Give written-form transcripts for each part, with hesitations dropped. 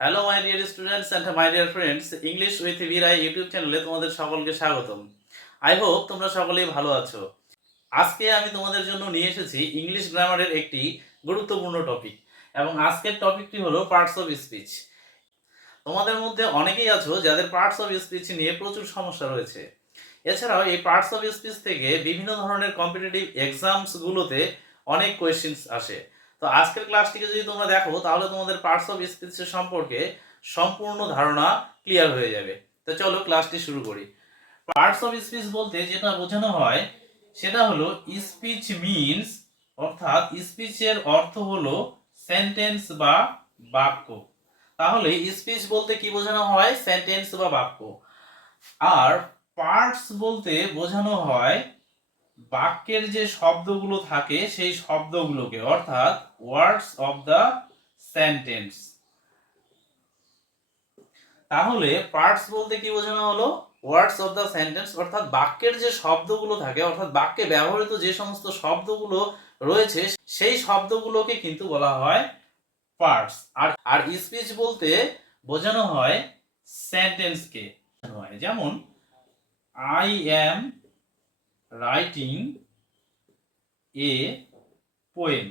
Hello my dear students and my dear friends, English with Virai YouTube চ্যানেলে তোমাদের সকলকে স্বাগতম। আই হোপ তোমরা সকলেই ভালো আছো। আজকে আমি তোমাদের জন্য নিয়ে এসেছি ইংলিশ গ্রামারের একটি গুরুত্বপূর্ণ টপিক, এবং আজকের টপিকটি হলো পার্টস অফ স্পিচ। তোমাদের মধ্যে অনেকেই আছো যাদের পার্টস অফ স্পিচ নিয়ে প্রচুর সমস্যা রয়েছে। এছাড়াও এই পার্টস অফ স্পিচ থেকে বিভিন্ন ধরনের কম্পিটিটিভ এক্সামসগুলোতে অনেক কোয়েশ্চেন্স আসে। তো আজকের ক্লাসটিকে যদি তোমরা দেখো তাহলে তোমাদের পার্টস অফ স্পিচ সম্পর্কে সম্পূর্ণ ধারণা ক্লিয়ার হয়ে যাবে। তো চলো ক্লাসটি শুরু করি। পার্টস অফ স্পিচ বলতে যেটা বোঝানো হয় সেটা হলো স্পিচ মিনস, অর্থাৎ স্পিচের অর্থ হলো সেন্টেন্স বা বাক্য। তাহলে স্পিচ বলতে কি বোঝানো হয়? সেন্টেন্স বা বাক্য। আর পার্টস বলতে বোঝানো হয় বাক্যের যে শব্দগুলো থাকে সেই শব্দগুলোকে, অর্থাৎ ওয়ার্ডস অফ দ্য সেন্টেন্স। তাহলে পার্টস বলতে কি বোঝানো হলো? ওয়ার্ডস অফ দ্য সেন্টেন্স, অর্থাৎ বাক্যের যে শব্দগুলো থাকে, অর্থাৎ বাক্যে ব্যবহৃত যে সমস্ত শব্দগুলো রয়েছে সেই শব্দগুলোকে কিন্তু বলা হয় পার্টস। আর স্পিচ বলতে বোঝানো হয় সেন্টেন্সকে। যেমন I am writing a poem,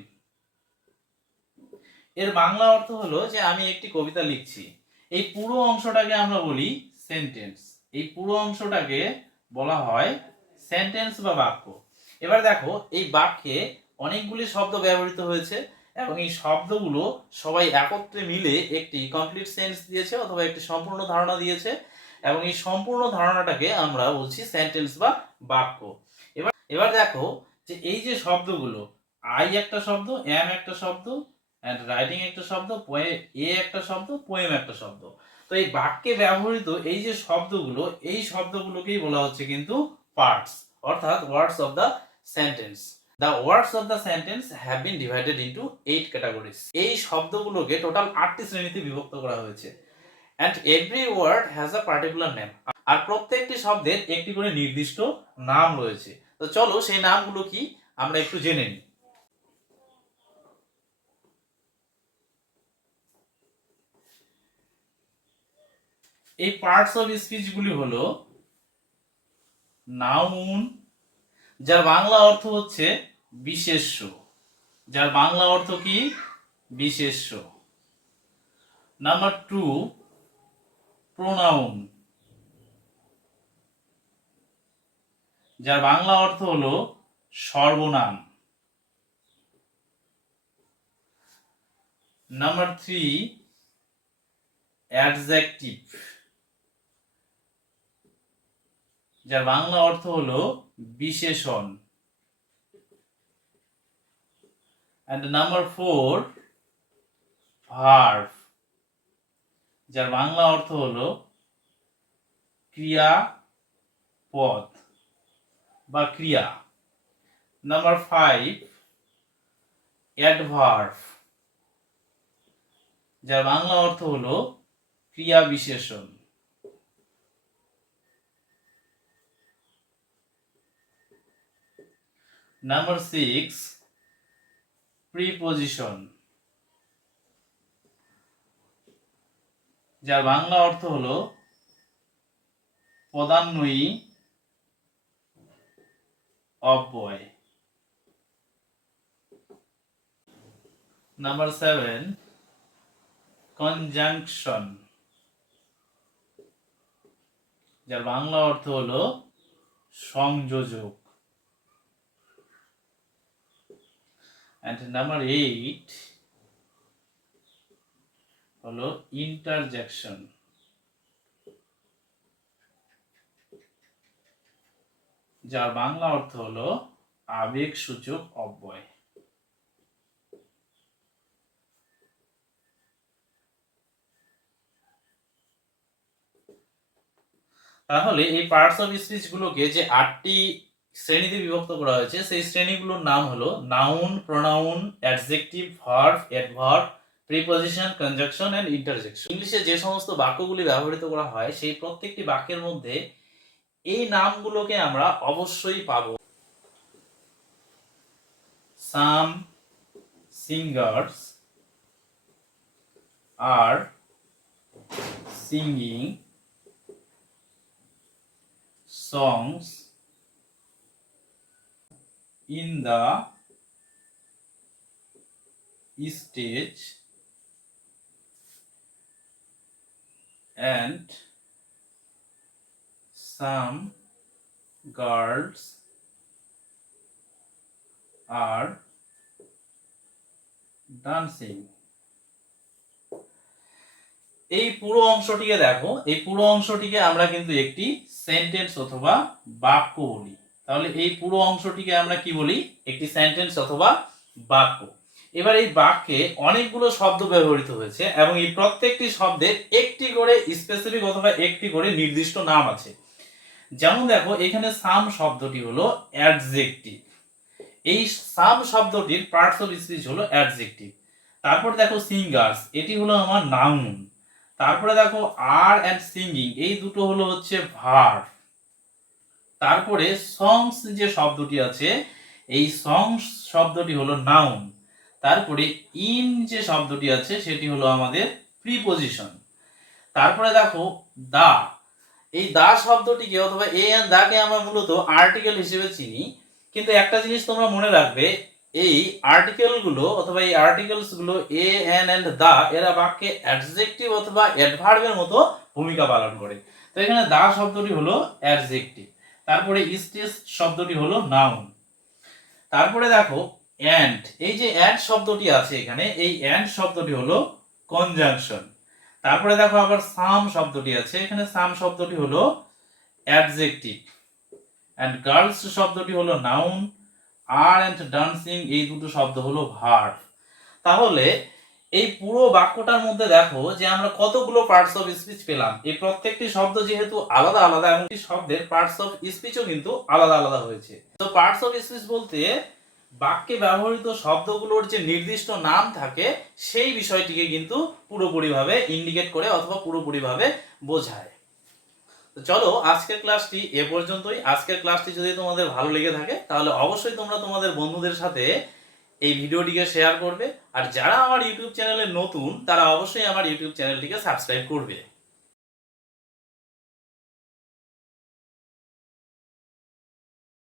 এর বাংলা অর্থ হলো যে আমি একটি কবিতা লিখছি। এই পুরো অংশটাকে আমরা বলি সেন্টেন্স। এই পুরো অংশটাকে বলা হয় সেন্টেন্স বা বাক্য। এবার দেখো, এই বাক্যে অনেকগুলি শব্দ ব্যবহৃত হয়েছে এবং এই শব্দগুলো সবাই একত্রে মিলে একটি কমপ্লিট সেন্স দিয়েছে অথবা একটি সম্পূর্ণ ধারণা দিয়েছে, এবং এই সম্পূর্ণ ধারণাটাকে আমরা বলছি সেন্টেন্স বা বাক্য। এবার দেখো যে এই যে শব্দগুলো, আই একটা শব্দ, অ্যাম একটা শব্দ, এন্ড রাইটিং একটা শব্দ, এ একটা শব্দ, পোয়েম একটা শব্দ। তো এই বাক্যে ব্যবহৃত এই যে শব্দগুলো, এই শব্দগুলোকেই বলা হচ্ছে কিন্তু পার্টস, অর্থাৎ words of the sentence. The words of the sentence have been divided into 8 categories. এই শব্দগুলোকে টোটাল 8টি শ্রেণীতে বিভক্ত করা হয়েছে। And every word has a particular name. আর প্রত্যেকটি শব্দের একটি করে নির্দিষ্ট নাম রয়েছে। তো চলো সেই নামগুলো কি আমরা একটু জেনে নিই। এই পার্টস অফ স্পিচ গুলি হলো নাউন, যার বাংলা অর্থ হচ্ছে বিশেষ্য। যার বাংলা অর্থ কি? বিশেষ্য। নাম্বার 2, প্রোনাউন, যার বাংলা অর্থ হলো সর্বনাম। নাম্বার 3, অ্যাডজেক্টিভ, যার বাংলা অর্থ হলো বিশেষণ। and নাম্বার 4, ভার্ব, যার বাংলা অর্থ হলো ক্রিয়াপদ বা ক্রিয়া। নাম্বার 5, অ্যাডভার্ব, যার বাংলা অর্থ হলো ক্রিয়া বিশেষণ। নাম্বার 6, প্রিপজিশন, যার বাংলা অর্থ হলো পদান্বয়ী অব্যয়। নাম্বার 7, কনজাংশন, যার বাংলা অর্থ হলো সংযোজক। and নাম্বার 8 হলো ইন্টারজেকশন, যার বাংলা অর্থ হলো আবেগসূচক অব্যয়। তাহলে এই পার্টস অফ স্পিচ গুলোকে যে 8টি শ্রেণীতে বিভক্ত করা হয়েছে সেই শ্রেণীগুলোর নাম হলো noun, pronoun, adjective, verb, adverb, preposition, conjunction and interjection. ইংলিশে যে সমস্ত বাক্যগুলি ব্যবহৃত করা হয় সেই প্রত্যেকটি বাক্যের মধ্যে এই নামগুলোকে আমরা অবশ্যই পাবো। Some singers are singing songs in the stage and some girls are dancing. এই পুরো অংশটিকে দেখো, এই পুরো অংশটিকে আমরা কিন্তু একটি সেন্টেন্স অথবা বাক্য বলি। তাহলে এই পুরো অংশটিকে আমরা কি বলি? একটি সেন্টেন্স অথবা বাক্য। এবার এই বাক্যে অনেকগুলো শব্দ ব্যবহৃত হয়েছে এবং এই প্রত্যেকটি শব্দের একটি করে স্পেসিফিক অথবা একটি করে নির্দিষ্ট নাম আছে। যেমন দেখো, এখানে সাম শব্দটি হলো অ্যাডজেক্টিভ। এই সাম শব্দটির পার্টস অফ স্পিচ হলো অ্যাডজেক্টিভ। তারপর দেখো সিঙ্গার্স, এটি হলো আমার নাউন। তারপরে দেখো আর এন্ড সিঙ্গিং, এই দুটো হলো হচ্ছে ভার্ব। তারপরে সংস যে শব্দটি আছে, এই সংস শব্দটি হলো নাউন। তারপরে ইন যে শব্দটি আছে সেটি হলো আমাদের প্রিপজিশন। তারপরে দেখো দা, এই দা শব্দটিকে অথবা এ এন্ড দাকে আমরা মূলত আর্টিকেল হিসেবে চিনি। কিন্তু একটা জিনিস তোমরা মনে রাখবে, এই আর্টিকেল গুলো অথবা এই আর্টিকেলস গুলো এ এন এন্ড দা, এরা বাক্যে অ্যাডজেক্টিভ অথবা অ্যাডভার্বের মতো ভূমিকা পালন করে। তো এখানে দা শব্দটি হলো অ্যাডজেক্টিভ। তারপরে স্টেজ শব্দটি হলো নাউন। তারপরে দেখো এন্ড, এই যে এন্ড শব্দটি আছে এখানে, এই এন্ড শব্দটি হলো কনজাংশন। তারপরে দেখো আবার সাম শব্দটি আছে, এখানে সাম শব্দটি হলো অ্যাডজেক্টিভ। এন্ড গার্লস শব্দটি হলো নাউন। আর এন্ড ডান্সিং, এই দুটো শব্দ হলো ভার্ব। তাহলে এই পুরো বাক্যটার মধ্যে দেখো যে আমরা কতগুলো পার্টস অফ স্পিচ পেলাম। এই প্রত্যেকটি শব্দ যেহেতু আলাদা আলাদা এবং শব্দের পার্টস অফ স্পিচও কিন্তু আলাদা আলাদা হয়েছে। তো পার্টস অফ স্পিচ বলতে বাক্যে ব্যবহৃত শব্দগুলোর যে নির্দিষ্ট নাম থাকে সেই বিষয়টিকে কিন্তু পুরোপুরিভাবে ইন্ডিকেট করে অথবা পুরোপুরিভাবে বোঝায়। তো চলো, আজকের ক্লাসটি এ পর্যন্তই। আজকের ক্লাসটি যদি তোমাদের ভালো লেগে থাকে তাহলে অবশ্যই তোমরা তোমাদের বন্ধুদের সাথে এই ভিডিওটিকে শেয়ার করবে। আর যারা আমার ইউটিউব চ্যানেলে নতুন তারা অবশ্যই আমার ইউটিউব চ্যানেলটিকে সাবস্ক্রাইব করবে।